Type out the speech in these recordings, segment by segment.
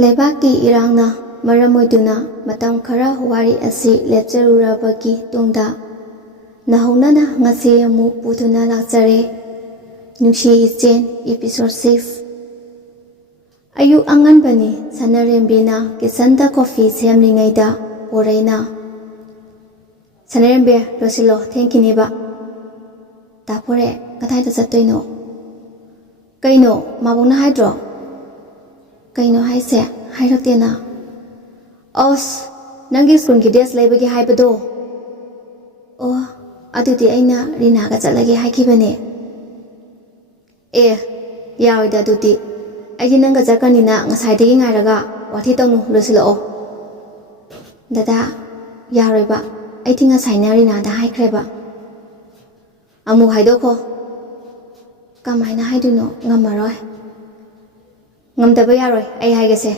ꯂꯩꯕꯥꯛꯀꯤ ꯏꯔꯥꯡꯅ ꯃꯔꯝ ꯑꯣꯏꯗꯨꯅ ꯃꯇꯝ ꯈꯔ ꯋꯥꯔꯤ ꯑꯁꯤ ꯂꯦꯞꯆꯔꯨꯔꯕꯒꯤ ꯇꯨꯡꯗ ꯅꯧꯍꯧꯅꯅ ꯉꯁꯤ ꯑꯃꯨꯛ ꯄꯨꯗꯨꯅ ꯂꯥꯛꯆꯔꯦ ꯅꯨꯡꯁꯤ ꯏꯆꯦꯟ episode 6 ꯑꯌꯨꯛ ꯑꯉꯟꯕꯅꯤ ꯁꯅꯔꯦꯝꯕꯤꯅ ꯀꯤꯆꯟꯗ ꯀꯣꯐꯤ ꯁꯦꯝꯂꯤꯉꯩꯗ ꯄꯣꯔꯩꯅ ꯁꯅꯔꯦꯝꯕꯤ ꯂꯣꯏꯁꯤꯜꯂꯣ ꯊꯦꯡꯈꯤꯅꯤꯕ ꯇꯥꯄꯣꯔꯦ ꯀꯗꯥꯏꯗ ꯆꯠꯇꯣꯏꯅꯣ ꯀꯩꯅꯣ ꯃꯥꯕꯣꯛꯅ ꯍꯥꯏꯗ꯭ꯔꯣ ꯀꯩꯅꯣ ꯍꯥꯏꯁꯦ ꯍꯥꯏꯔꯛꯇꯦꯅ ꯑꯁ ꯅꯪꯒꯤ ꯁ꯭ꯀꯨꯜꯒꯤ ꯗ꯭ꯔꯦꯁ ꯂꯩꯕꯒꯤ ꯍꯥꯏꯕꯗꯣ ꯑꯣ ꯑꯗꯨꯗꯤ ꯑꯩꯅ ꯔꯤꯅꯥꯒ ꯆꯠꯂꯒꯦ ꯍꯥꯏꯈꯤꯕꯅꯦ ꯌꯥꯔꯣꯏꯗ ꯑꯗꯨꯗꯤ ꯑꯩꯗꯤ ꯅꯪꯒ ꯆꯠꯀꯅꯤꯅ ꯉꯁꯥꯏꯗꯒꯤ ꯉꯥꯏꯔꯒ ꯋꯥꯊꯤ ꯇꯧꯅꯨ ꯂꯣꯏꯁꯤꯜꯂꯛꯑꯣ ꯗꯗꯥ ꯌꯥꯔꯣꯏꯕ ꯑꯩꯗꯤ ꯉꯁꯥꯏꯅ ꯔꯤꯅꯥꯗ ꯍꯥꯏꯈ꯭ꯔꯦꯕ ꯑꯃꯨꯛ ꯍꯥꯏꯗꯣꯛꯈꯣ ꯀꯃꯥꯏꯅ ꯍꯥꯏꯗꯣꯏꯅꯣ ꯉꯝꯃꯔꯣꯏ ꯉꯝꯗꯕ ꯌꯥꯔꯣꯏ ꯑꯩ ꯍꯥꯏꯒꯦꯁꯦ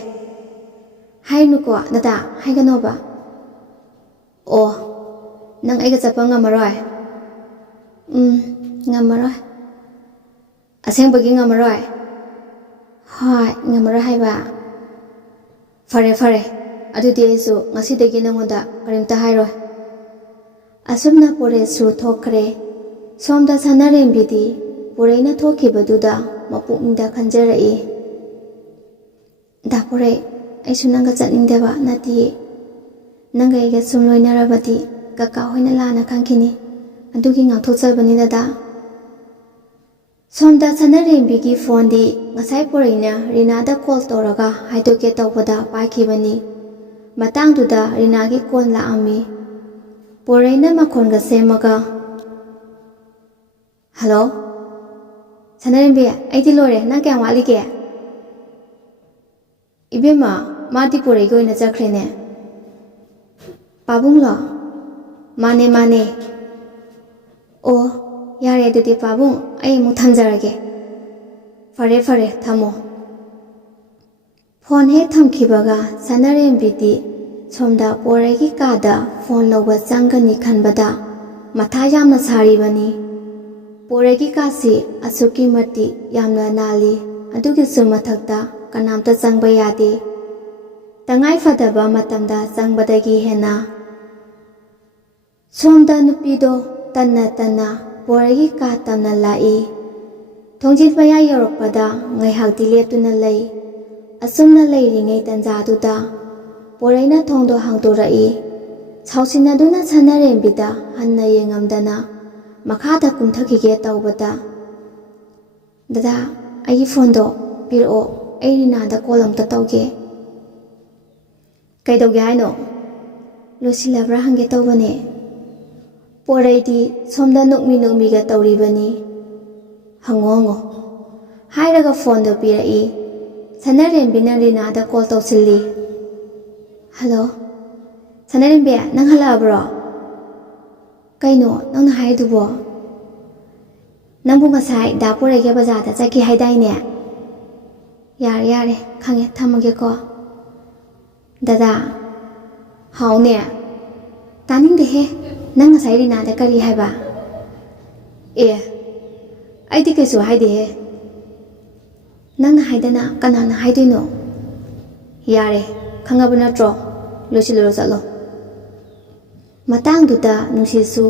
ꯍꯥꯏꯅꯨꯀꯣ ꯗꯗꯥ ꯍꯥꯏꯒꯅꯣꯕ ꯑꯣ ꯅꯪ ꯑꯩꯒ ꯆꯠꯄ ꯉꯝꯃꯔꯣꯏ ꯉꯝꯃꯔꯣꯏ ꯑꯁꯦꯡꯕꯒꯤ ꯉꯝꯃꯔꯣꯏ ꯍꯣꯏ ꯉꯝꯃꯔꯣꯏ ꯍꯥꯏꯕ ꯐꯔꯦ ꯐꯔꯦ ꯑꯗꯨꯗꯤ ꯑꯩꯁꯨ ꯉꯁꯤꯗꯒꯤ ꯅꯉꯣꯟꯗ ꯀꯔꯤꯝꯇ ꯍꯥꯏꯔꯣꯏ ꯑꯁꯨꯝꯅ ꯄꯣꯔꯩꯁꯨ ꯊꯣꯛꯈ꯭ꯔꯦ ꯁꯣꯝꯗ ꯁꯅꯔꯦꯝꯕꯤꯗꯤ ꯄꯣꯔꯩꯅ ꯊꯣꯛꯈꯤꯕꯗꯨꯗ ꯃꯄꯨꯛꯅꯤꯡꯗ ꯈꯟꯖꯔꯛꯏ ꯗꯥꯄꯣꯔꯩ ꯑꯩꯁꯨ ꯅꯪꯒ ꯆꯠꯅꯤꯡꯗꯕ ꯅꯠꯇꯤꯌꯦ ꯅꯪꯒ ꯑꯩꯒ ꯁꯨꯝ ꯂꯣꯏꯅꯔꯕꯗꯤ ꯀꯀꯥ ꯍꯣꯏꯅ ꯂꯥꯟꯅ ꯈꯟꯈꯤꯅꯤ ꯑꯗꯨꯒꯤ ꯉꯥꯛꯊꯣꯛꯆꯕꯅꯤ ꯗꯗꯥ ꯁꯣꯝꯗ ꯁꯅꯔꯦꯝꯕꯤꯒꯤ ꯐꯣꯟꯗꯤ ꯉꯁꯥꯏ ꯄꯣꯔꯩꯅ ꯔꯤꯅꯥꯗ ꯀꯣꯜ ꯇꯧꯔꯒ ꯍꯥꯏꯗꯣꯛꯀꯦ ꯇꯧꯕꯗ ꯄꯥꯏꯈꯤꯕꯅꯤ ꯃꯇꯥꯡꯗꯨꯗ ꯔꯤꯅꯥꯒꯤ ꯀꯣꯜ ꯂꯥꯛꯑꯝꯃꯤ ꯄꯣꯔꯩꯅ ꯃꯈꯣꯟꯒ ꯁꯦꯝꯃꯒ ꯍꯜꯂꯣ ꯁꯅꯔꯦꯝꯕꯤ ꯑꯩꯗꯤ ꯂꯣꯏꯔꯦ ꯅꯪ ꯀꯌꯥꯝ ꯋꯥꯠꯂꯤꯒꯦ ꯏꯕꯦꯝꯃ ꯃꯥꯗꯤ ꯄꯣꯔꯩꯒ ꯑꯣꯏꯅ ꯆꯠꯈ꯭ꯔꯦꯅꯦ ꯄꯥꯕꯨꯡꯂꯣ ꯃꯥꯅꯦ ꯃꯥꯅꯦ ꯑꯣ ꯌꯥꯔꯦ ꯑꯗꯨꯗꯤ ꯄꯥꯕꯨꯡ ꯑꯩ ꯑꯃꯨꯛ ꯊꯝꯖꯔꯒꯦ ꯐꯔꯦ ꯐꯔꯦ ꯊꯝꯃꯣ ꯐꯣꯟ ꯍꯦꯛ ꯊꯝꯈꯤꯕꯒ ꯁꯅꯔꯦꯝꯕꯤꯗꯤ ꯁꯣꯝꯗ ꯄꯣꯔꯩꯒꯤ ꯀꯥꯗ ꯐꯣꯟ ꯂꯧꯕ ꯆꯪꯒꯅꯤ ꯈꯟꯕꯗ ꯃꯊꯥ ꯌꯥꯝꯅ ꯁꯥꯔꯤꯕꯅꯤ ꯄꯣꯔꯩꯒꯤ ꯀꯥꯁꯤ ꯑꯁꯨꯛꯀꯤ ꯃꯇꯤꯛ ꯌꯥꯝꯅ ꯅꯥꯜꯂꯤ ꯑꯗꯨꯒꯤꯁꯨ ꯃꯊꯛꯇ ꯀꯅꯥꯝꯇ ꯆꯪꯕ ꯌꯥꯗꯦ ꯇꯉꯥꯏ ꯐꯗꯕ ꯃꯇꯝꯗ ꯆꯪꯕꯗꯒꯤ ꯍꯦꯟꯅ ꯁꯣꯝꯗ ꯅꯨꯄꯤꯗꯣ ꯇꯟꯅ ꯇꯟꯅ ꯄꯣꯔꯩꯒꯤ ꯀꯥ ꯇꯝꯅ ꯂꯥꯛꯏ ꯊꯣꯡꯖꯤꯟ ꯃꯌꯥ ꯌꯧꯔꯛꯄꯗ ꯉꯥꯏꯍꯥꯛꯇꯤ ꯂꯦꯞꯇꯨꯅ ꯂꯩ ꯑꯁꯨꯝꯅ ꯂꯩꯔꯤꯉꯩ ꯇꯟꯖꯥꯗꯨꯗ ꯄꯣꯔꯩꯅ ꯊꯣꯡꯗꯣ ꯍꯥꯡꯗꯣꯔꯛꯏ ꯁꯥꯎꯁꯤꯟꯅꯗꯨꯅ ꯁꯅꯔꯦꯝꯕꯤꯗ ꯍꯟꯅ ꯌꯦꯡꯉꯝꯗꯅ ꯃꯈꯥꯗ ꯀꯨꯝꯊꯈꯤꯒꯦ ꯇꯧꯕꯗ ꯗꯗꯥ ꯑꯩꯒꯤ ꯐꯣꯟꯗꯣ ꯄꯤꯔꯛꯑꯣ ꯑꯩ ꯔꯤꯅꯥꯗ ꯀꯣꯜ ꯑꯝꯇ ꯇꯧꯒꯦ ꯀꯩꯗꯧꯒꯦ ꯍꯥꯏꯅꯣ ꯂꯣꯏꯁꯤꯜꯂꯕ꯭ꯔꯥ ꯍꯪꯒꯦ ꯇꯧꯕꯅꯦ ꯄꯣꯔꯩꯗꯤ ꯁꯣꯝꯗ ꯅꯣꯛꯃꯤ ꯅꯣꯛꯃꯤꯒ ꯇꯧꯔꯤꯕꯅꯤ ꯍꯪꯉꯣ ꯍꯪꯉꯣ ꯍꯥꯏꯔꯒ ꯐꯣꯟꯗꯣ ꯄꯤꯔꯛꯏ ꯁꯅꯔꯦꯝꯕꯤꯅ ꯔꯤꯅꯥꯗ ꯀꯣꯜ ꯇꯧꯁꯤꯜꯂꯤ ꯍꯜꯂꯣ ꯁꯅꯔꯦꯝꯕꯤ ꯅꯪ ꯍꯜꯂꯛꯑꯕ꯭ꯔꯣ ꯀꯩꯅꯣ ꯅꯪꯅ ꯍꯥꯏꯔꯤꯗꯨꯕꯣ ꯅꯪꯕꯨ ꯉꯁꯥꯏ ꯗꯥ ꯄꯣꯔꯩꯒ ꯕꯖꯥꯔꯗ ꯆꯠꯈꯤ ꯍꯥꯏꯗꯥꯏꯅꯦ ꯌꯥꯔꯦ ꯌꯥꯔꯦ ꯈꯪꯉꯦ ꯊꯝꯃꯒꯦꯀꯣ ꯗꯗꯥ ꯍꯥꯎꯅꯦ ꯇꯥꯅꯤꯡꯗꯦꯍꯦ ꯅꯪ ꯉꯁꯥꯏ ꯔꯤꯅꯥꯗ ꯀꯔꯤ ꯍꯥꯏꯕ ꯑꯩꯗꯤ ꯀꯩꯁꯨ ꯍꯥꯏꯗꯦꯍꯦ ꯅꯪꯅ ꯍꯥꯏꯗꯅ ꯀꯅꯥꯅ ꯍꯥꯏꯗꯣꯏꯅꯣ ꯌꯥꯔꯦ ꯈꯪꯉꯕ ꯅꯠꯇ꯭ꯔꯣ ꯂꯣꯏꯁꯤꯜꯂꯨꯔꯣ ꯆꯠꯂꯣ ꯃꯇꯥꯡꯗꯨꯗ ꯅꯨꯡꯁꯤꯠꯁꯨ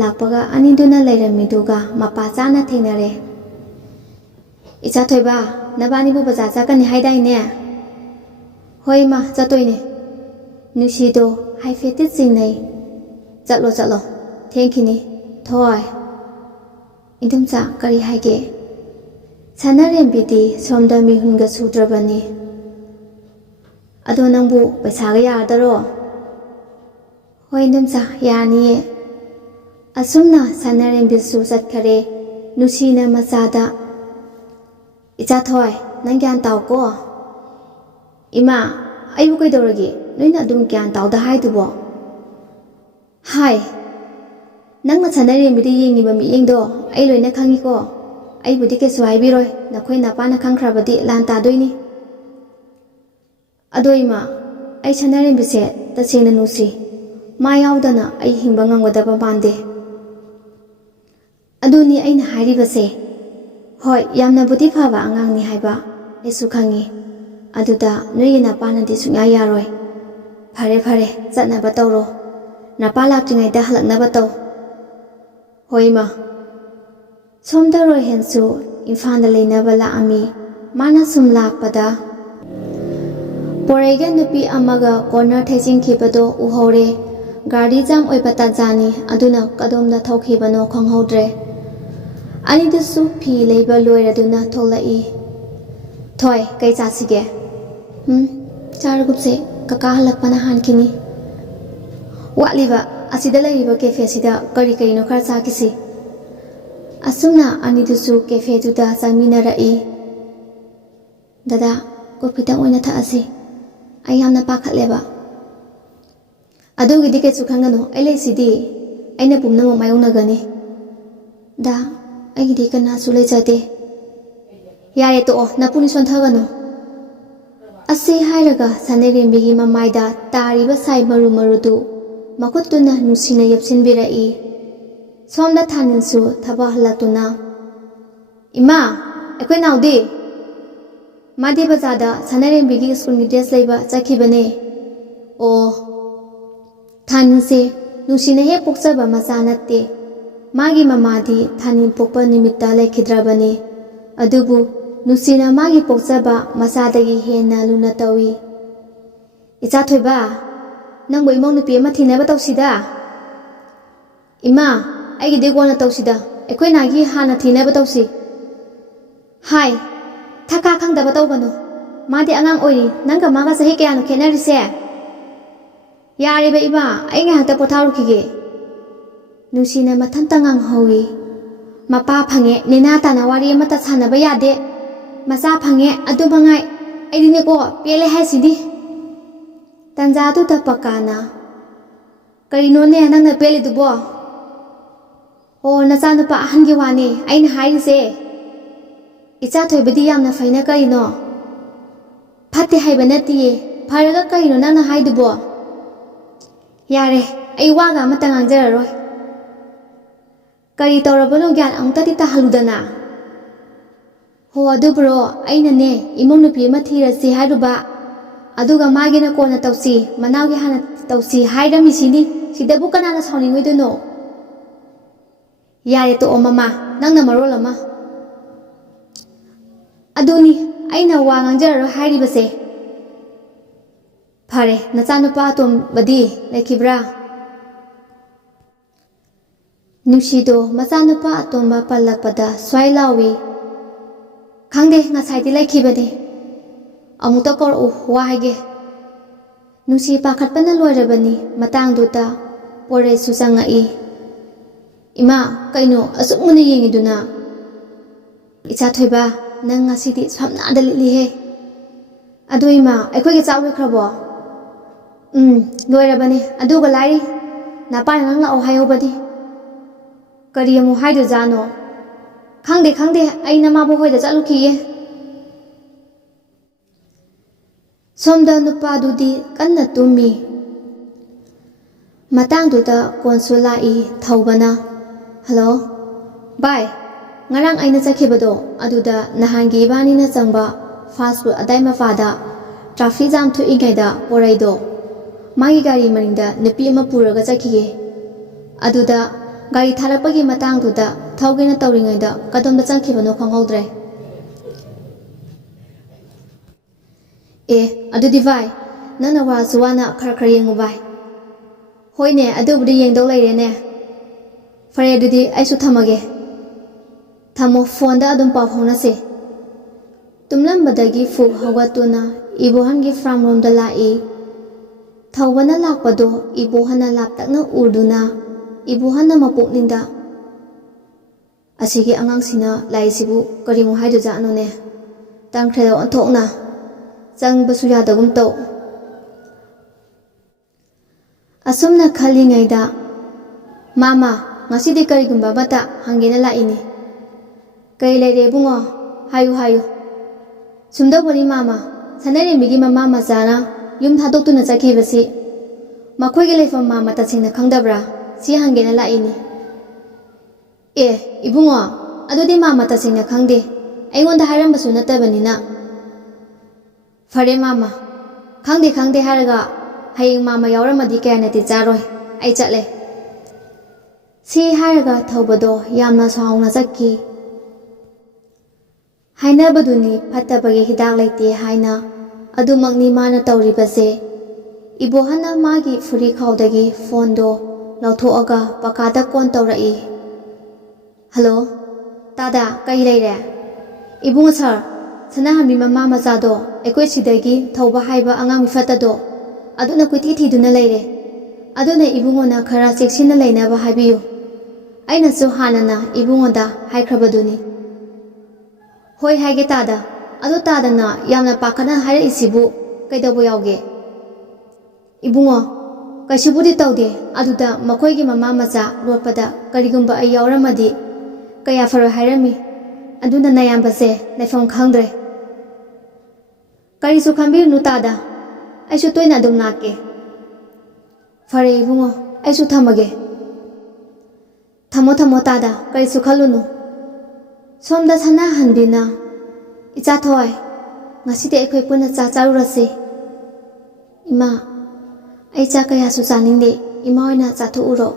ꯂꯥꯛꯄꯒ ꯑꯅꯤꯗꯨꯅ ꯂꯩꯔꯝꯃꯤꯗꯨꯒ ꯃꯄꯥ ꯆꯥꯅ ꯊꯦꯡꯅꯔꯦ ꯏꯆꯥꯊꯣꯏꯕ ꯅꯕꯥꯅꯤꯕꯨ ꯕꯖꯥꯔ ꯆꯠꯀꯅꯤ ꯍꯥꯏꯗꯥꯏꯅꯦ ꯍꯣꯏ ꯏꯃꯥ ꯆꯠꯇꯣꯏꯅꯦ ꯅꯨꯡꯁꯤꯗꯣ ꯍꯥꯏꯐꯦꯠꯇꯤ ꯆꯤꯡꯅꯩ ꯆꯠꯂꯣ ꯆꯠꯂꯣ ꯊꯦꯡꯈꯤꯅꯤ ꯊꯣꯏ ꯏꯟꯗꯣꯝꯆꯥ ꯀꯔꯤ ꯍꯥꯏꯒꯦ ꯁꯅꯔꯦꯝꯕꯤꯗꯤ ꯁꯣꯝꯗ ꯃꯤꯍꯨꯟꯒ ꯁꯨꯗ꯭ꯔꯕꯅꯤ ꯑꯗꯣ ꯅꯪꯕꯨ ꯄꯩꯁꯥꯒ ꯌꯥꯔꯗꯔꯣ ꯍꯣꯏ ꯏꯟꯗꯣꯝꯆꯥ ꯌꯥꯔꯅꯤꯌꯦ ꯑꯁꯨꯝꯅ ꯁꯅꯔꯦꯝꯕꯤꯁꯨ ꯆꯠꯈꯔꯦ ꯅꯨꯡꯁꯤꯅ ꯃꯆꯥꯗ ꯏꯆꯥꯊꯣꯏ ꯅꯪ ꯒ꯭ꯌꯥꯟ ꯇꯥꯎꯀꯣ ꯏꯃꯥ ꯑꯩꯕꯨ ꯀꯩꯗꯧꯔꯒꯦ ꯅꯣꯏꯅ ꯑꯗꯨꯝ ꯒ꯭ꯌꯥꯟ ꯇꯥꯎꯗ ꯍꯥꯏꯗꯨꯕꯣ ꯍꯥꯏ ꯅꯪꯅ ꯁꯅꯔꯦꯝꯕꯤꯗ ꯌꯦꯡꯉꯤꯕ ꯃꯤꯠꯌꯦꯡꯗꯣ ꯑꯩ ꯂꯣꯏꯅ ꯈꯪꯉꯤꯀꯣ ꯑꯩꯕꯨꯗꯤ ꯀꯩꯁꯨ ꯍꯥꯏꯕꯤꯔꯣꯏ ꯅꯈꯣꯏ ꯅꯄꯥꯅ ꯈꯪꯈ꯭ꯔꯕꯗꯤ ꯂꯥꯟ ꯇꯥꯗꯣꯏꯅꯤ ꯑꯗꯣ ꯏꯃꯥ ꯑꯩ ꯁꯅꯔꯦꯝꯕꯤꯁꯦ ꯇꯁꯦꯡꯅ ꯅꯨꯡꯁꯤ ꯃꯥ ꯌꯥꯎꯗꯅ ꯑꯩ ꯍꯤꯡꯕ ꯉꯝꯒꯗꯕ ꯃꯥꯟꯗꯦ ꯑꯗꯨꯅꯤ ꯑꯩꯅ ꯍꯥꯏꯔꯤꯕꯁꯦ ꯍꯣꯏ ꯌꯥꯝꯅꯕꯨꯗꯤ ꯐꯕ ꯑꯉꯥꯡꯅꯤ ꯍꯥꯏꯕ ꯑꯩꯁꯨ ꯈꯪꯉꯤ ꯑꯗꯨꯗ ꯅꯣꯏꯒꯤ ꯅꯄꯥꯅꯗꯤ ꯁꯨꯡꯌꯥ ꯌꯥꯔꯣꯏ ꯐꯔꯦ ꯐꯔꯦ ꯆꯠꯅꯕ ꯇꯧꯔꯣ ꯅꯄꯥ ꯂꯥꯛꯇ꯭ꯔꯤꯉꯩꯗ ꯍꯜꯂꯛꯅꯕ ꯇꯧ ꯍꯣꯏ ꯏꯃꯥ ꯁꯣꯝꯗ ꯔꯣꯍꯦꯟꯁꯨ ꯏꯝꯐꯥꯜꯗ ꯂꯩꯅꯕ ꯂꯥꯛꯑꯝꯃꯤ ꯃꯥꯅ ꯁꯨꯝ ꯂꯥꯛꯄꯗ ꯄꯣꯔꯩꯒ ꯅꯨꯄꯤ ꯑꯃꯒ ꯀꯣꯔꯅꯔ ꯊꯩꯖꯤꯟꯈꯤꯕꯗꯣ ꯎꯍꯧꯔꯦ ꯒꯥꯔꯤ ꯖꯥꯝ ꯑꯣꯏꯕ ꯇꯥꯟꯖꯥꯅꯤ ꯑꯗꯨꯅ ꯀꯗꯣꯝꯗ ꯊꯧꯈꯤꯕꯅꯣ ꯈꯪꯍꯧꯗ꯭ꯔꯦ ꯑꯅꯤꯗꯨꯁꯨ ꯐꯤ ꯂꯩꯕ ꯂꯣꯏꯔꯗꯨꯅ ꯊꯣꯛꯂꯛꯏ ꯊꯣꯏ ꯀꯩ ꯆꯥꯁꯤꯒꯦ ꯆꯥꯔꯒꯨꯞꯁꯦ ꯀꯀꯥ ꯍꯜꯂꯛꯄꯅ ꯍꯥꯟꯈꯤꯅꯤ ꯋꯥꯠꯂꯤꯕ ꯑꯁꯤꯗ ꯂꯩꯔꯤꯕ ꯀꯦꯐꯦꯁꯤꯗ ꯀꯔꯤ ꯀꯔꯤꯅꯣ ꯈꯔ ꯆꯥꯈꯤꯁꯤ ꯑꯁꯨꯝꯅ ꯑꯅꯤꯗꯨꯁꯨ ꯀꯦꯐꯦꯗꯨꯗ ꯆꯪꯃꯤꯟꯅꯔꯛꯏ ꯗꯗꯥ ꯀꯣꯐꯤꯇꯪ ꯑꯣꯏꯅ ꯊꯛꯑꯁꯤ ꯑꯩ ꯌꯥꯝꯅ ꯄꯥꯈꯠꯂꯦꯕ ꯑꯗꯨꯒꯤꯗꯤ ꯀꯩꯁꯨ ꯈꯟꯒꯅꯨ ꯑꯩ ꯂꯩꯁꯤꯗꯤ ꯑꯩꯅ ꯄꯨꯝꯅꯃꯛ ꯃꯥꯌꯣꯛꯅꯒꯅꯤ ꯗꯥ ꯑꯩꯒꯤꯗꯤ ꯀꯅꯥꯁꯨ ꯂꯩꯖꯗꯦ ꯌꯥꯔꯦ ꯇꯣꯛꯑꯣ ꯅꯄꯨꯅꯤ ꯁꯣꯟꯊꯒꯅꯨ ꯑꯁꯤ ꯍꯥꯏꯔꯒ ꯁꯅꯩꯔꯦꯝꯕꯤꯒꯤ ꯃꯃꯥꯏꯗ ꯇꯥꯔꯤꯕ ꯁꯥꯏ ꯃꯔꯨ ꯃꯔꯨꯗꯨ ꯃꯈꯨꯠꯇꯨꯅ ꯅꯨꯡꯁꯤꯅ ꯌꯦꯞꯁꯤꯟꯕꯤꯔꯛꯏ ꯁꯣꯝꯗ ꯊꯥꯅꯤꯟꯁꯨ ꯊꯕꯛ ꯍꯜꯂꯛꯇꯨꯅ ꯏꯃꯥ ꯑꯩꯈꯣꯏ ꯅꯥꯎꯗꯤ ꯃꯥꯗꯤ ꯕꯖꯥꯔꯗ ꯁꯅꯩꯔꯦꯝꯕꯤꯒꯤ ꯁ꯭ꯀꯨꯜꯒꯤ ꯗ꯭ꯔꯦꯁ ꯂꯩꯕ ꯆꯠꯈꯤꯕꯅꯦ ꯑꯣ ꯊꯥꯅꯤꯟꯁꯦ ꯅꯨꯡꯁꯤꯅ ꯍꯦꯛ ꯄꯣꯛꯆꯕ ꯃꯆꯥ ꯅꯠꯇꯦ ꯃꯥꯒꯤ ꯃꯃꯥꯗꯤ ꯊꯥꯅꯤꯟ ꯄꯣꯛꯄ ꯅꯨꯃꯤꯠꯇ ꯂꯩꯈꯤꯗ꯭ꯔꯕꯅꯤ ꯑꯗꯨꯕꯨ ꯅꯨꯡꯁꯤꯅ ꯃꯥꯒꯤ ꯄꯣꯛꯆꯕ ꯃꯆꯥꯗꯒꯤ ꯍꯦꯟꯅ ꯂꯨꯅ ꯇꯧꯏ ꯏꯆꯥꯊꯣꯏꯕ ꯅꯪꯕꯨ ꯏꯃꯧ ꯅꯨꯄꯤ ꯑꯃ ꯊꯤꯅꯕ ꯇꯧꯁꯤꯗ ꯏꯃꯥ ꯑꯩꯒꯤꯗꯤ ꯀꯣꯟꯅ ꯇꯧꯁꯤꯗ ꯑꯩꯈꯣꯏ ꯅꯥꯒꯤ ꯍꯥꯟꯅ ꯊꯤꯅꯕ ꯇꯧꯁꯤ ꯍꯥꯏ ꯊꯛꯀꯥ ꯈꯪꯗꯕ ꯇꯧꯒꯅꯨ ꯃꯥꯗꯤ ꯑꯉꯥꯡ ꯑꯣꯏꯔꯤ ꯅꯪꯒ ꯃꯥꯒ ꯆꯍꯤ ꯀꯌꯥꯅꯣ ꯈꯦꯠꯅꯔꯤꯁꯦ ꯌꯥꯔꯦꯕ ꯏꯃꯥ ꯑꯩ ꯉꯥꯏꯍꯥꯛꯇ ꯄꯣꯊꯥꯔꯨꯈꯤꯒꯦ ꯅꯨꯡꯁꯤꯅ ꯃꯊꯟꯇ ꯉꯥꯡꯍꯧꯏ ꯃꯄꯥ ꯐꯪꯉꯦ ꯅꯦꯅꯥ ꯇꯥꯅ ꯋꯥꯔꯤ ꯑꯃꯠꯇ ꯁꯥꯟꯅꯕ ꯌꯥꯗꯦ ꯃꯆꯥ ꯐꯪꯉꯦ ꯑꯗꯨ ꯃꯉꯥꯏ ꯑꯩꯗꯤꯅꯦꯀꯣ ꯄꯦꯜꯂꯦ ꯍꯥꯏꯁꯤꯗꯤ ꯇꯟꯖꯥꯗꯨꯗ ꯄꯀꯥꯅ ꯀꯔꯤꯅꯣꯅꯦ ꯅꯪꯅ ꯄꯦꯜꯂꯤꯗꯨꯕꯣ ꯑꯣ ꯅꯆꯥꯅꯨꯄꯥ ꯑꯍꯟꯒꯤ ꯋꯥꯅꯤ ꯑꯩꯅ ꯍꯥꯏꯔꯤꯁꯦ ꯏꯆꯥꯊꯣꯏꯕꯗꯤ ꯌꯥꯝꯅ ꯐꯩꯅ ꯀꯔꯤꯅꯣ ꯐꯠꯇꯦ ꯍꯥꯏꯕ ꯅꯠꯇꯤꯌꯦ ꯐꯔꯒ ꯀꯔꯤꯅꯣ ꯅꯪꯅ ꯍꯥꯏꯗꯨꯕꯣ ꯌꯥꯔꯦ ꯑꯩ ꯋꯥꯒ ꯑꯃꯠꯇ ꯉꯥꯡꯖꯔꯔꯣꯏ ꯀꯔꯤ ꯇꯧꯔꯕꯅꯣ ꯒ꯭ꯌꯥꯟ ꯑꯃꯨꯛꯇꯗꯤ ꯇꯥꯍꯜꯂꯨꯗꯅ ꯍꯣ ꯑꯗꯨꯕꯨꯔꯣ ꯑꯩꯅꯅꯦ ꯏꯃꯧ ꯅꯨꯄꯤ ꯑꯃ ꯊꯤꯔꯁꯤ ꯍꯥꯏꯔꯨꯕ ꯑꯗꯨꯒ ꯃꯥꯒꯤꯅ ꯀꯣꯟꯅ ꯇꯧꯁꯤ ꯃꯅꯥꯎꯒꯤ ꯍꯥꯟꯅ ꯇꯧꯁꯤ ꯍꯥꯏꯔꯝꯃꯤꯁꯤꯅꯤ ꯁꯤꯗꯕꯨ ꯀꯅꯥꯅ ꯁꯥꯎꯅꯤꯡꯉꯣꯏꯗꯣꯏꯅꯣ ꯌꯥꯔꯦ ꯇꯣꯛꯑꯣ ꯃꯃꯥ ꯅꯪꯅ ꯃꯔꯣꯜ ꯑꯃ ꯑꯗꯨꯅꯤ ꯑꯩꯅ ꯋꯥ ꯉꯥꯡꯖꯔꯔꯣꯏ ꯍꯥꯏꯔꯤꯕꯁꯦ ꯐꯔꯦ ꯅꯆꯥꯅꯨꯄꯥ ꯑꯇꯣꯝꯕꯗꯤ ꯂꯩꯈꯤꯕ꯭ꯔꯥ ꯅꯨꯡꯁꯤꯗꯣ ꯃꯆꯥꯅꯨꯄꯥ ꯑꯇꯣꯝꯕ ꯄꯜꯂꯛꯄꯗ ꯁ꯭ꯋꯥꯏ ꯂꯥꯎꯏ ꯈꯪꯗꯦ ꯉꯁꯥꯏꯗꯤ ꯂꯩꯈꯤꯕꯅꯤ ꯑꯃꯨꯛꯇ ꯀꯧꯔꯛꯎ ꯋꯥ ꯍꯥꯏꯒꯦ ꯅꯨꯡꯁꯤ ꯄꯥꯈꯠꯄꯅ ꯂꯣꯏꯔꯕꯅꯤ ꯃꯇꯥꯡꯗꯨꯗ ꯄꯣꯔꯩꯁꯨ ꯆꯪꯉꯛꯏ ꯏꯃꯥ ꯀꯩꯅꯣ ꯑꯁꯨꯛ ꯃꯨꯟꯅ ꯌꯦꯡꯉꯤꯗꯨꯅ ꯏꯆꯥꯊꯣꯏꯕ ꯅꯪ ꯉꯁꯤꯗꯤ ꯁꯝꯅꯥꯗ ꯂꯤꯠꯂꯤꯍꯦ ꯑꯗꯨ ꯏꯃꯥ ꯑꯩꯈꯣꯏꯒꯤ ꯆꯥꯛ ꯂꯣꯏꯈ꯭ꯔꯕꯣ ꯂꯣꯏꯔꯕꯅꯤ ꯑꯗꯨꯒ ꯂꯥꯏꯔꯤ ꯅꯄꯥꯅ ꯅꯪ ꯂꯥꯛꯑꯣ ꯍꯥꯏꯍꯧꯕꯗꯤ ꯀꯔꯤ ꯑꯃꯨꯛ ꯍꯥꯏꯗꯣꯏꯖꯥꯠꯅꯣ ꯈꯪꯗꯦ ꯑꯩ ꯅꯃꯥꯕꯣꯛ ꯍꯣꯏꯗ ꯆꯠꯂꯨꯈꯤꯒꯦ ꯁꯣꯝꯗ ꯅꯨꯄꯥꯗꯨꯗꯤ ꯀꯟꯅ ꯇꯨꯝꯃꯤ ꯃꯇꯥꯡꯗꯨꯗ ꯀꯣꯟꯁꯨ ꯂꯥꯛꯏ ꯊꯧꯕꯅ ꯍꯜꯂꯣ ꯕꯥꯏ ꯉꯔꯥꯡ ꯑꯩꯅ ꯆꯠꯈꯤꯕꯗꯣ ꯑꯗꯨꯗ ꯅꯍꯥꯟꯒꯤ ꯏꯕꯥꯅꯤꯅ ꯆꯪꯕ ꯐꯥꯁ ꯐꯨꯗ ꯑꯗꯥꯏ ꯃꯄꯥꯗ ꯇ꯭ꯔꯥꯐꯤꯛ ꯖꯥꯝ ꯊꯣꯛꯏꯉꯩꯗ ꯄꯣꯔꯩꯗꯣ ꯃꯥꯒꯤ ꯒꯥꯔꯤ ꯃꯅꯤꯡꯗ ꯅꯨꯄꯤ ꯑꯃ ꯄꯨꯔꯒ ꯆꯠꯈꯤꯒꯦ ꯑꯗꯨꯗ ꯒꯥꯔꯤ ꯊꯥꯔꯛꯄꯒꯤ ꯃꯇꯥꯡꯗꯨꯗ ꯊꯧꯒꯦꯅ ꯇꯧꯔꯤꯉꯩꯗ ꯀꯗꯣꯝꯗ ꯆꯪꯈꯤꯕꯅꯣ ꯈꯪꯍꯧꯗ꯭ꯔꯦ ꯑꯗꯨꯗꯤ ꯚꯥꯏ ꯅꯪꯅ ꯋꯥꯁꯨ ꯋꯥꯅ ꯈꯔ ꯌꯦꯡꯉꯨ ꯚꯥꯏ ꯍꯣꯏꯅꯦ ꯑꯗꯨꯕꯨꯗꯤ ꯌꯦꯡꯗꯧ ꯂꯩꯔꯦꯅꯦ ꯐꯔꯦ ꯑꯗꯨꯗꯤ ꯑꯩꯁꯨ ꯊꯝꯃꯒꯦ ꯊꯝꯃꯣ ꯐꯣꯟꯗ ꯑꯗꯨꯝ ꯄꯥꯎ ꯐꯥꯎꯅꯁꯦ ꯇꯨꯝꯂꯝꯕꯗꯒꯤ ꯐꯨꯛ ꯍꯧꯒꯠꯇꯨꯅ ꯏꯕꯣꯍꯟꯒꯤ ꯐꯥꯔꯝ ꯔꯣꯝꯗ ꯂꯥꯛꯏ ꯊꯧꯕꯅ ꯂꯥꯛꯄꯗꯣ ꯏꯕꯣꯍꯟꯅ ꯂꯥꯞꯇꯛꯅ ꯎꯗꯨꯅ ꯏꯕꯣꯍꯟꯅ ꯃꯄꯨꯛꯅꯤꯡꯗ ꯑꯁꯤꯒꯤ ꯑꯉꯥꯡꯁꯤꯅ ꯂꯥꯛꯏꯁꯤꯕꯨ ꯀꯔꯤꯃꯨꯛ ꯍꯥꯏꯗꯣꯏꯖꯥꯠꯅꯣꯅꯦ ꯇꯟꯈ꯭ꯔꯦꯗ ꯑꯣꯟꯊꯣꯛꯅ ꯆꯪꯕꯁꯨ ꯌꯥꯗꯒꯨꯝ ꯇꯧ ꯑꯁꯨꯝꯅ ꯈꯜꯂꯤꯉꯩꯗ ꯃꯥꯃꯥ ꯉꯁꯤꯗꯤ ꯀꯔꯤꯒꯨꯝꯕ ꯑꯃꯠꯇ ꯍꯪꯒꯦꯅ ꯂꯥꯛꯏꯅꯤ ꯀꯔꯤ ꯂꯩꯔꯦ ꯏꯕꯨꯡꯉꯣ ꯍꯥꯏꯌꯨ ꯁꯨꯝꯗꯧꯕꯅꯤ ꯃꯥꯃꯥ ꯁꯅꯩꯔꯦꯝꯕꯤꯒꯤ ꯃꯃꯥ ꯃꯆꯥꯅ ꯌꯨꯝ ꯊꯥꯗꯣꯛꯇꯨꯅ ꯆꯠꯈꯤꯕꯁꯤ ꯃꯈꯣꯏꯒꯤ ꯂꯩꯐꯝ ꯃꯥꯃꯥ ꯇꯁꯦꯡꯅ ꯈꯪꯗꯕ꯭ꯔꯥ ꯁꯤ ꯍꯪꯒꯦꯅ ꯂꯥꯛꯏꯅꯤ ꯏꯕꯨꯡꯉꯣ ꯑꯗꯨꯗꯤ ꯃꯥꯃꯥ ꯇꯁꯦꯡꯅ ꯈꯪꯗꯦ ꯑꯩꯉꯣꯟꯗ ꯍꯥꯏꯔꯝꯕꯁꯨ ꯅꯠꯇꯕꯅꯤꯅ ꯐꯔꯦ ꯃꯥꯃ ꯈꯪꯗꯦ ꯈꯪꯗꯦ ꯍꯥꯏꯔꯒ ꯍꯌꯦꯡ ꯃꯥꯃ ꯌꯥꯎꯔꯝꯃꯗꯤ ꯀꯌꯥ ꯅꯠꯇꯦ ꯆꯥꯔꯣꯏ ꯑꯩ ꯆꯠꯂꯦ ꯁꯤ ꯍꯥꯏꯔꯒ ꯊꯧꯕꯗꯣ ꯌꯥꯝꯅ ꯁꯥꯎꯅ ꯆꯠꯈꯤ ꯍꯥꯏꯅꯕꯗꯨꯅꯤ ꯐꯠꯇꯕꯒꯤ ꯍꯤꯗꯥꯛ ꯂꯩꯇꯦ ꯍꯥꯏꯅ ꯑꯗꯨꯃꯛꯅꯤ ꯃꯥꯅ ꯇꯧꯔꯤꯕꯁꯦ ꯏꯕꯣꯍꯟꯅ ꯃꯥꯒꯤ ꯐꯨꯔꯤꯈꯥꯎꯗꯒꯤ ꯐꯣꯟꯗꯣ ꯂꯧꯊꯣꯛꯑꯒ ꯄꯀꯥꯗ ꯀꯣꯟ ꯇꯧꯔꯛꯏ ꯍꯜꯂꯣ ꯇꯥꯗꯥ ꯀꯩ ꯂꯩꯔꯦ ꯏꯕꯨꯡꯉꯣ ꯁꯥꯔ ꯁꯅꯥꯍꯟꯕꯤ ꯃꯃꯥ ꯃꯆꯥꯗꯣ ꯑꯩꯈꯣꯏ ꯁꯤꯗꯒꯤ ꯊꯧꯕ ꯍꯥꯏꯕ ꯑꯉꯥꯡ ꯃꯤꯐꯠꯇꯗꯣ ꯑꯗꯨꯅ ꯀꯣꯏꯊꯤ ꯊꯤꯗꯨꯅ ꯂꯩꯔꯦ ꯑꯗꯨꯅ ꯏꯕꯨꯡꯉꯣꯅ ꯈꯔ ꯆꯦꯛꯁꯤꯟꯅ ꯂꯩꯅꯕ ꯍꯥꯏꯕꯤꯌꯨ ꯑꯩꯅꯁꯨ ꯍꯥꯟꯅꯅ ꯏꯕꯨꯡꯉꯣꯗ ꯍꯥꯏꯈ꯭ꯔꯕꯗꯨꯅꯤ ꯍꯣꯏ ꯍꯥꯏꯒꯦ ꯇꯥꯗ ꯑꯗꯣ ꯇꯥꯗꯅ ꯌꯥꯝꯅ ꯄꯥꯈꯠꯅ ꯍꯥꯏꯔꯛꯏꯁꯤꯕꯨ ꯀꯩꯗꯧꯕ ꯌꯥꯎꯒꯦ ꯏꯕꯨꯡꯉꯣ ꯀꯩꯁꯨꯕꯨꯗꯤ ꯇꯧꯗꯦ ꯑꯗꯨꯗ ꯃꯈꯣꯏꯒꯤ ꯃꯃꯥ ꯃꯆꯥ ꯂꯣꯠꯄꯗ ꯀꯔꯤꯒꯨꯝꯕ ꯑꯩ ꯌꯥꯎꯔꯝꯃꯗꯤ ꯀꯌꯥ ꯐꯔꯣꯏ ꯍꯥꯏꯔꯝꯃꯤ ꯑꯗꯨꯅ ꯅꯌꯥꯝꯕꯁꯦ ꯂꯩꯐꯝ ꯈꯪꯗ꯭ꯔꯦ ꯀꯔꯤꯁꯨ ꯈꯟꯕꯤꯔꯨꯅꯨ ꯇꯥꯗ ꯑꯩꯁꯨ ꯇꯣꯏꯅ ꯑꯗꯨꯝ ꯂꯥꯛꯀꯦ ꯐꯔꯦ ꯏꯕꯨꯡꯉꯣ ꯑꯩꯁꯨ ꯊꯝꯃꯒꯦ ꯊꯝꯃꯣ ꯊꯝꯃꯣ ꯇꯥꯗ ꯀꯔꯤꯁꯨ ꯈꯜꯂꯨꯅꯨ ꯁꯣꯝꯗ ꯁꯅꯥꯍꯟꯕꯤꯅ ꯏꯆꯥ ꯊꯣꯏ ꯉꯁꯤꯗꯤ ꯑꯩꯈꯣꯏ ꯄꯨꯟꯅ ꯆꯥꯛ ꯆꯥꯔꯨꯔꯁꯤ ꯏꯃꯥ ꯑꯩ ꯆꯥꯛ ꯀꯌꯥꯁꯨ ꯆꯥꯅꯤꯡꯗꯦ ꯏꯃꯥ ꯑꯣꯏꯅ ꯆꯥꯊꯣꯛꯎꯔꯣ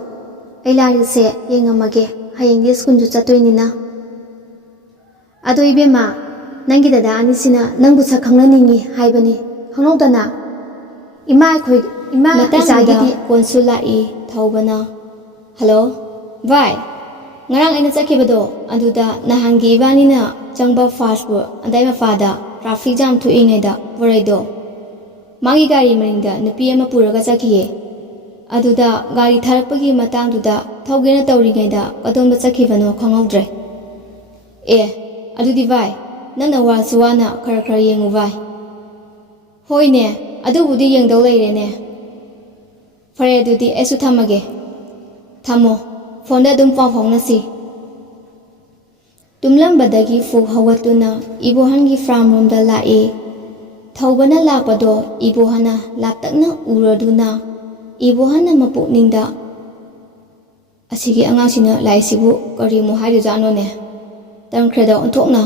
ꯑꯩ ꯂꯥꯏꯔꯤꯛꯁꯦ ꯌꯦꯡꯉꯝꯃꯒꯦ ꯍꯌꯦꯡꯗꯤ ꯁ꯭ꯀꯨꯜꯁꯨ ꯆꯠꯇꯣꯏꯅꯤꯅ ꯑꯗꯣ ꯏꯕꯦꯝꯃ ꯅꯪꯒꯤ ꯗꯗꯥ ꯑꯅꯤꯁꯤꯅ ꯅꯪꯕꯨ ꯁꯛ ꯈꯪꯅꯅꯤꯡꯉꯤ ꯍꯥꯏꯕꯅꯤ ꯈꯪꯍꯧꯗꯅ ꯏꯃꯥ ꯏꯆꯥꯒꯤꯗꯤ ꯀꯣꯟꯁꯨ ꯂꯥꯛꯏ ꯊꯧꯕꯅ ꯍꯜꯂꯣ ꯚꯥꯏ ꯉꯔꯥꯡ ꯑꯩꯅ ꯆꯠꯈꯤꯕꯗꯣ ꯑꯗꯨꯗ ꯅꯍꯥꯟꯒꯤ ꯏꯕꯥꯅꯤꯅ ꯆꯪꯕ ꯐꯥꯁ ꯐꯨꯗ ꯑꯗꯥꯏ ꯃꯄꯥꯗ ꯇ꯭ꯔꯥꯐꯤꯛ ꯖꯥꯝ ꯊꯣꯛꯏꯉꯩꯗ ꯄꯣꯔꯩꯗꯣ ꯃꯥꯒꯤ ꯒꯥꯔꯤ ꯃꯅꯤꯡꯗ ꯅꯨꯄꯤ ꯑꯃ ꯄꯨꯔꯒ ꯆꯠꯈꯤꯌꯦ ꯑꯗꯨꯗ ꯒꯥꯔꯤ ꯊꯥꯔꯛꯄꯒꯤ ꯃꯇꯥꯡꯗꯨꯗ ꯊꯧꯒꯦꯅ ꯇꯧꯔꯤꯉꯩꯗ ꯀꯗꯣꯝꯗ ꯆꯠꯈꯤꯕꯅꯣ ꯈꯪꯍꯧꯗ꯭ꯔꯦ ꯑꯗꯨꯗꯤ ꯚꯥꯏ ꯅꯪꯅ ꯋꯥꯁꯨ ꯋꯥꯅ ꯈꯔ ꯈꯔ ꯌꯦꯡꯉꯨ ꯚꯥꯏ ꯍꯣꯏꯅꯦ ꯑꯗꯨꯕꯨꯗꯤ ꯌꯦꯡꯗꯧ ꯂꯩꯔꯦꯅꯦ ꯐꯔꯦ ꯑꯗꯨꯗꯤ ꯑꯩꯁꯨ ꯊꯝꯃꯒꯦ ꯊꯝꯃꯣ ꯐꯣꯟꯗ ꯑꯗꯨꯝ ꯄꯥꯎ ꯐꯥꯎꯅꯁꯤ ꯇꯨꯝꯂꯝꯕꯗꯒꯤ ꯐꯨꯛ ꯍꯧꯒꯠꯇꯨꯅ ꯏꯕꯣꯍꯟꯒꯤ ꯐꯥꯔꯝꯔꯣꯝꯗ ꯂꯥꯛꯏ ꯊꯧꯕꯅ ꯂꯥꯛꯄꯗꯣ ꯏꯕꯣꯍꯟꯅ ꯂꯥꯞꯇꯛꯅ ꯎꯔꯗꯨꯅ ꯏꯕꯣꯍꯟꯅ ꯃꯄꯨꯛꯅꯤꯡꯗ ꯑꯁꯤꯒꯤ ꯑꯉꯥꯡꯁꯤꯅ ꯂꯥꯛꯏꯁꯤꯕꯨ ꯀꯔꯤꯃꯨꯛ ꯍꯥꯏꯗꯣꯏꯖꯥꯠꯅꯣꯅꯦ ꯇꯟꯈ꯭ꯔꯦꯗ ꯑꯣꯟꯊꯣꯛꯅ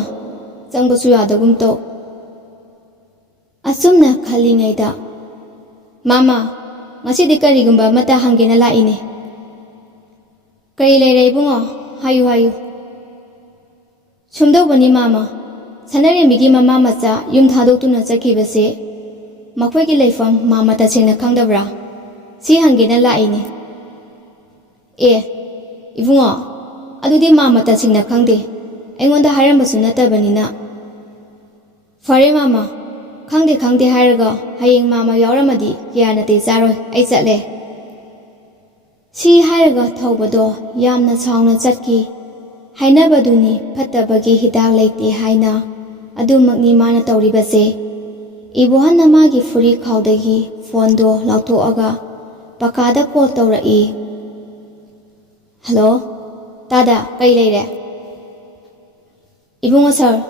ꯆꯪꯕꯁꯨ ꯌꯥꯗꯒꯨꯝ ꯇꯧ ꯑꯁꯨꯝꯅ ꯈꯜꯂꯤꯉꯩꯗ ꯃꯥꯃꯥ ꯉꯁꯤꯗꯤ ꯀꯔꯤꯒꯨꯝꯕ ꯑꯃꯠꯇ ꯍꯪꯒꯦꯅ ꯂꯥꯛꯏꯅꯦ ꯀꯔꯤ ꯂꯩꯔꯦ ꯏꯕꯨꯡꯉꯣ ꯍꯥꯏꯌꯨ ꯍꯥꯏꯌꯨ ꯁꯨꯝꯗꯧꯕꯅꯤ ꯃꯥꯃꯥ ꯁꯅꯔꯦꯝꯕꯤꯒꯤ ꯃꯃꯥ ꯃꯆꯥ ꯌꯨꯝ ꯊꯥꯗꯣꯛꯇꯨꯅ ꯆꯠꯈꯤꯕꯁꯦ ꯃꯈꯣꯏꯒꯤ ꯂꯩꯐꯝ ꯃꯥꯃꯥ ꯇꯁꯦꯡꯅ ꯈꯪꯗꯕ꯭ꯔꯥ ꯁꯤ ꯍꯪꯒꯦꯅ ꯂꯥꯛꯏꯅꯦ ꯏꯕꯨꯡꯉꯣ ꯑꯗꯨꯗꯤ ꯃꯥꯃꯥ ꯇꯁꯦꯡꯅ ꯈꯪꯗꯦ ꯑꯩꯉꯣꯟꯗ ꯍꯥꯏꯔꯝꯕꯁꯨ ꯅꯠꯇꯕꯅꯤꯅ ꯐꯔꯦ ꯃꯥꯃꯥ ꯈꯪꯗꯦ ꯈꯪꯗꯦ ꯍꯥꯏꯔꯒ ꯍꯌꯦꯡ ꯃꯥꯃꯥ ꯌꯥꯎꯔꯝꯃꯗꯤ ꯀꯌꯥ ꯅꯥꯇꯩ ꯆꯥꯔꯣꯏ ꯑꯩ ꯆꯠꯂꯦ ꯁꯤ ꯍꯥꯏꯔꯒ ꯊꯧꯕꯗꯣ ꯌꯥꯝꯅ ꯁꯥꯎꯅ ꯆꯠꯈꯤ ꯍꯥꯏꯅꯕꯗꯨꯅꯤ ꯐꯠꯇꯕꯒꯤ ꯍꯤꯗꯥꯛ ꯂꯩꯇꯦ ꯍꯥꯏꯅ ꯑꯗꯨꯃꯛꯅꯤ ꯃꯥꯅ ꯇꯧꯔꯤꯕꯁꯦ ꯏꯕꯣꯍꯟꯅ ꯃꯥꯒꯤ ꯐꯨꯔꯤꯈꯥꯎꯗꯒꯤ ꯐꯣꯟꯗꯣ ꯂꯧꯊꯣꯛꯑꯒ ꯄꯀꯥꯗ ꯀꯣꯜ ꯇꯧꯔꯛꯏ ꯍꯜꯂꯣ ꯇꯥꯗ ꯀꯩ ꯂꯩꯔꯦ ꯏꯕꯨꯡꯉꯣ ꯁꯥꯔ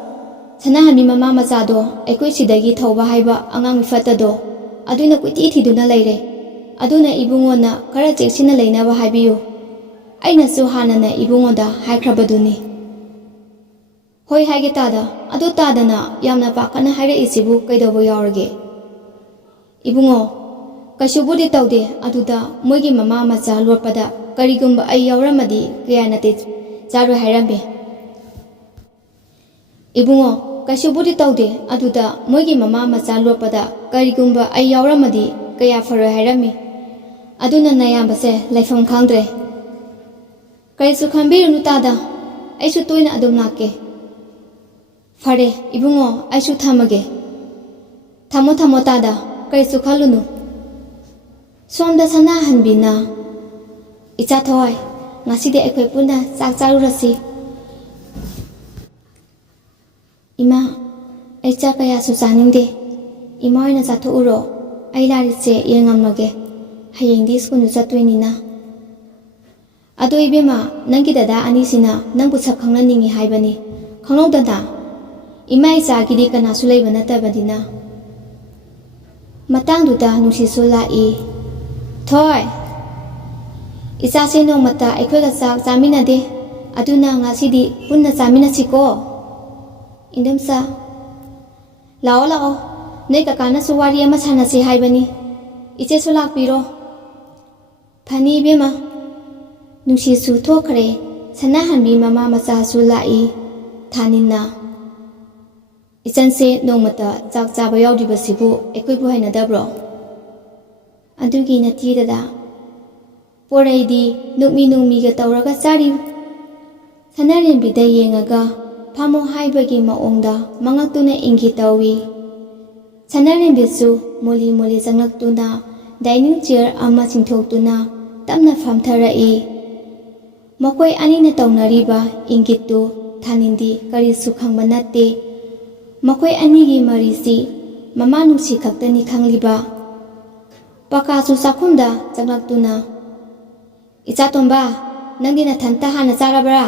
ꯁꯅꯥꯍꯟꯕꯤ ꯃꯃꯥ ꯃꯆꯥꯗꯣ ꯑꯩꯈꯣꯏ ꯁꯤꯗꯒꯤ ꯊꯧꯕ ꯍꯥꯏꯕ ꯑꯉꯥꯡ ꯃꯤꯐꯠꯇꯗꯣ ꯑꯗꯨꯅ ꯀꯣꯏꯊꯤ ꯊꯤꯗꯨꯅ ꯂꯩꯔꯦ ꯑꯗꯨꯅ ꯏꯕꯨꯡꯉꯣꯅ ꯈꯔ ꯆꯦꯛꯁꯤꯟꯅ ꯂꯩꯅꯕ ꯍꯥꯏꯕꯤꯌꯨ ꯑꯩꯅꯁꯨ ꯍꯥꯟꯅꯅ ꯏꯕꯨꯡꯉꯣꯗ ꯍꯥꯏꯈ꯭ꯔꯕꯗꯨꯅꯤ ꯍꯣꯏ ꯍꯥꯏꯒꯦ ꯇꯥꯗ ꯑꯗꯨ ꯇꯥꯗꯅ ꯌꯥꯝꯅ ꯄꯥꯈꯠꯅ ꯍꯥꯏꯔꯛꯏꯁꯤꯕꯨ ꯀꯩꯗꯧꯕ ꯌꯥꯎꯔꯒꯦ ꯏꯕꯨꯡꯉꯣ ꯀꯩꯁꯨꯕꯨꯗꯤ ꯇꯧꯗꯦ ꯑꯗꯨꯗ ꯃꯣꯏꯒꯤ ꯃꯃꯥ ꯃꯆꯥ ꯂꯣꯠꯄꯗ ꯀꯔꯤꯒꯨꯝꯕ ꯑꯩ ꯌꯥꯎꯔꯝꯃꯗꯤ ꯀꯌꯥ ꯅꯥꯇꯩ ꯆꯥꯔꯣꯏ ꯍꯥꯏꯔꯝꯃꯤ ꯏꯕꯨꯡꯉꯣ ꯀꯩꯁꯨꯕꯨꯗꯤ ꯇꯧꯗꯦ ꯑꯗꯨꯗ ꯃꯣꯏꯒꯤ ꯃꯃꯥ ꯃꯆꯥ ꯂꯣꯠꯄꯗ ꯀꯔꯤꯒꯨꯝꯕ ꯑꯩ ꯌꯥꯎꯔꯝꯃꯗꯤ ꯀꯌꯥ ꯐꯔꯣꯏ ꯍꯥꯏꯔꯝꯃꯤ ꯑꯗꯨꯅ ꯅꯌꯥꯝꯕꯁꯦ ꯂꯩꯐꯝ ꯈꯪꯗ꯭ꯔꯦ ꯀꯔꯤꯁꯨ ꯈꯟꯕꯤꯔꯨꯅꯨ ꯇꯥꯗ ꯑꯩꯁꯨ ꯇꯣꯏꯅ ꯑꯗꯨꯝ ꯂꯥꯛꯀꯦ ꯐꯔꯦ ꯏꯕꯨꯡꯉꯣ ꯑꯩꯁꯨ ꯊꯝꯃꯒꯦ ꯊꯝꯃꯣ ꯊꯝꯃꯣ ꯇꯥꯗ ꯀꯔꯤꯁꯨ ꯈꯜꯂꯨꯅꯨ ꯁꯣꯝꯗ ꯁꯅꯥꯍꯟꯕꯤꯅ ꯏꯆꯥ ꯊꯋꯥꯏ ꯉꯁꯤꯗꯤ ꯑꯩꯈꯣꯏ ꯄꯨꯟꯅ ꯆꯥꯛ ꯆꯥꯔꯨꯔꯁꯤ ꯏꯃꯥ ꯑꯩ ꯆꯥꯛ ꯀꯌꯥꯁꯨ ꯆꯥꯅꯤꯡꯗꯦ ꯏꯃꯥ ꯑꯣꯏꯅ ꯆꯥꯊꯣꯛꯎꯔꯣ ꯑꯩ ꯂꯥꯏꯔꯤꯛꯁꯦ ꯌꯦꯡꯉꯝꯃꯒꯦ ꯍꯌꯦꯡꯗꯤ ꯁ꯭ꯀꯨꯜꯁꯨ ꯆꯠꯇꯣꯏꯅꯤꯅ ꯑꯗꯣ ꯏꯕꯦꯝꯃ ꯅꯪꯒꯤ ꯗꯗꯥ ꯑꯅꯤꯁꯤꯅ ꯅꯪꯕꯨ ꯁꯛ ꯈꯪꯅꯅꯤꯡꯉꯤ ꯍꯥꯏꯕꯅꯤ ꯈꯪꯍꯧꯗꯅ ꯏꯃꯥ ꯏꯆꯥꯒꯤꯗꯤ ꯀꯅꯥꯁꯨ ꯂꯩꯕ ꯅꯠꯇꯕꯅꯤꯅ ꯃꯇꯥꯡꯗꯨꯗ ꯅꯨꯡꯁꯤꯠꯁꯨ ꯂꯥꯛꯏ ꯊꯣꯏ ꯏꯆꯥꯁꯦ ꯅꯣꯡꯃꯇ ꯑꯩꯈꯣꯏꯒ ꯆꯥꯛ ꯆꯥꯃꯤꯟꯅꯗꯦ ꯑꯗꯨꯅ ꯉꯁꯤꯗꯤ ꯄꯨꯟꯅ ꯆꯥꯃꯤꯟꯅꯁꯤꯀꯣ ꯏꯟꯗꯣꯝꯆꯥ ꯂꯥꯛꯑꯣ ꯂꯥꯛꯑꯣ ꯅꯣꯏ ꯀꯀꯥꯅꯁꯨ ꯋꯥꯔꯤ ꯑꯃ ꯁꯥꯟꯅꯁꯤ ꯍꯥꯏꯕꯅꯤ ꯏꯆꯦꯁꯨ ꯂꯥꯛꯄꯤꯔꯣ ꯐꯅꯤ ꯏꯕꯦꯝꯃ ꯅꯨꯡꯁꯤꯠꯁꯨ ꯊꯣꯛꯈ꯭ꯔꯦ ꯁꯅꯥꯍꯟꯕꯤ ꯃꯃꯥ ꯃꯆꯥꯁꯨ ꯂꯥꯛꯏ ꯊꯥꯅꯤꯟꯅ ꯏꯆꯟꯁꯦ ꯅꯣꯡꯃꯇ ꯆꯥꯛ ꯆꯥꯕ ꯌꯥꯎꯗ꯭ꯔꯤꯕꯁꯤꯕꯨ ꯑꯩꯈꯣꯏꯕꯨ ꯍꯩꯅꯗꯕ꯭ꯔꯣ ꯑꯗꯨꯒꯤ ꯅꯠꯇꯦꯗꯗꯥ ꯄꯣꯔꯩꯗꯤ ꯅꯨꯡꯃꯤꯒ ꯇꯧꯔꯒ ꯆꯥꯔꯤ ꯁꯅꯥꯔꯦꯝꯕꯤꯗ ꯌꯦꯡꯉꯒ ꯐꯝꯃꯣ ꯍꯥꯏꯕꯒꯤ ꯃꯑꯣꯡꯗ ꯃꯉꯛꯇꯨꯅ ꯏꯪꯒꯤꯠ ꯇꯧꯏ ꯁꯅꯥꯔꯦꯝꯕꯤꯁꯨ ꯃꯣꯂꯤ ꯆꯪꯂꯛꯇꯨꯅ ꯗꯥꯏꯅꯤꯡ ꯆꯤꯌꯔ ꯑꯃ ꯆꯤꯡꯊꯣꯛꯇꯨꯅ ꯇꯞꯅ ꯐꯝꯊꯔꯛꯏ ꯃꯈꯣꯏ ꯑꯅꯤꯅ ꯇꯧꯅꯔꯤꯕ ꯏꯪꯒꯤꯠꯇꯨ ꯊꯥꯅꯤꯟꯗꯤ ꯀꯔꯤꯁꯨ ꯈꯪꯕ ꯅꯠꯇꯦ ꯃꯈꯣꯏ ꯑꯅꯤꯒꯤ ꯃꯔꯤꯁꯤ ꯃꯃꯥ ꯅꯨꯡꯁꯤ ꯈꯛꯇꯅꯤ ꯈꯪꯂꯤꯕ ꯄꯀꯥꯁꯨ ꯆꯥꯛꯈꯨꯝꯗ ꯆꯪꯂꯛꯇꯨꯅ ꯏꯆꯥꯇꯣꯝꯕ ꯅꯪꯗꯤ ꯅꯊꯟꯇ ꯍꯥꯟꯅ ꯆꯥꯔꯕ꯭ꯔꯥ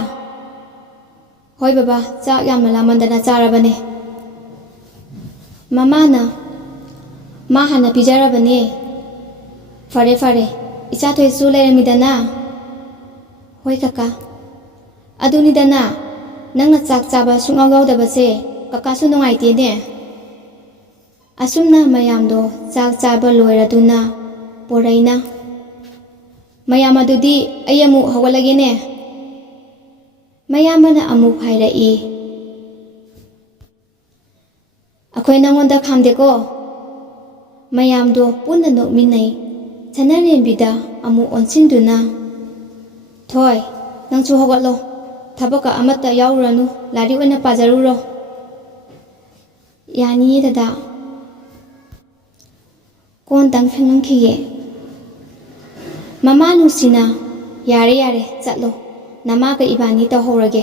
ꯍꯣꯏ ꯕꯕꯥ ꯆꯥꯛ ꯌꯥꯝꯅ ꯂꯥꯝꯃꯟꯗꯅ ꯆꯥꯔꯕꯅꯦ ꯃꯃꯥꯅ ꯃꯥ ꯍꯥꯟꯅ ꯄꯤꯖꯔꯕꯅꯦ ꯐꯔꯦ ꯏꯆꯥꯊꯣꯏꯁꯨ ꯂꯩꯔꯝꯃꯤꯗꯅ ꯍꯣꯏ ꯀꯀꯥ ꯑꯗꯨꯅꯤꯗꯅ ꯅꯪꯅ ꯆꯥꯛ ꯆꯥꯕ ꯁꯨꯡꯌꯥꯎ ꯌꯥꯎꯗꯕꯁꯦ ꯀꯀꯥꯁꯨ ꯅꯨꯡꯉꯥꯏꯇꯦꯅꯦ ꯑꯁꯨꯝꯅ ꯃꯌꯥꯝꯗꯣ ꯆꯥꯛ ꯆꯥꯕ ꯂꯣꯏꯔꯗꯨꯅ ꯄꯣꯔꯩꯅ ꯃꯌꯥꯝ ꯑꯗꯨꯗꯤ ꯑꯩ ꯑꯃꯨꯛ ꯍꯧꯒꯠꯂꯒꯦꯅꯦ ꯃꯌꯥꯝꯕꯅ ꯑꯃꯨꯛ ꯍꯥꯏꯔꯛꯏ ꯑꯩꯈꯣꯏ ꯅꯪꯉꯣꯟꯗ ꯈꯥꯝꯗꯦꯀꯣ ꯃꯌꯥꯝꯗꯣ ꯄꯨꯟꯅ ꯅꯣꯛꯃꯤꯟꯅꯩ ꯁꯅꯥꯔꯦꯝꯕꯤꯗ ꯑꯃꯨꯛ ꯑꯣꯟꯁꯤꯟꯗꯨꯅ ꯊꯣꯏ ꯅꯪꯁꯨ ꯍꯧꯒꯠꯂꯣ ꯊꯕꯛꯀ ꯑꯃꯠꯇ ꯌꯥꯎꯔꯨꯔꯅꯨ ꯂꯥꯏꯔꯤꯛ ꯑꯣꯏꯅ ꯄꯥꯖꯔꯨꯔꯣ ꯌꯥꯅꯤꯌꯦ ꯗꯗꯥ ꯀꯣꯟꯇꯪ ꯐꯦꯡꯉꯝꯈꯤꯒꯦ ꯃꯃꯥ ꯅꯨꯡꯁꯤꯅ ꯌꯥꯔꯦ ꯆꯠꯂꯣ ꯅꯃꯥꯒ ꯏꯕꯥꯅꯤ ꯇꯧꯍꯧꯔꯒꯦ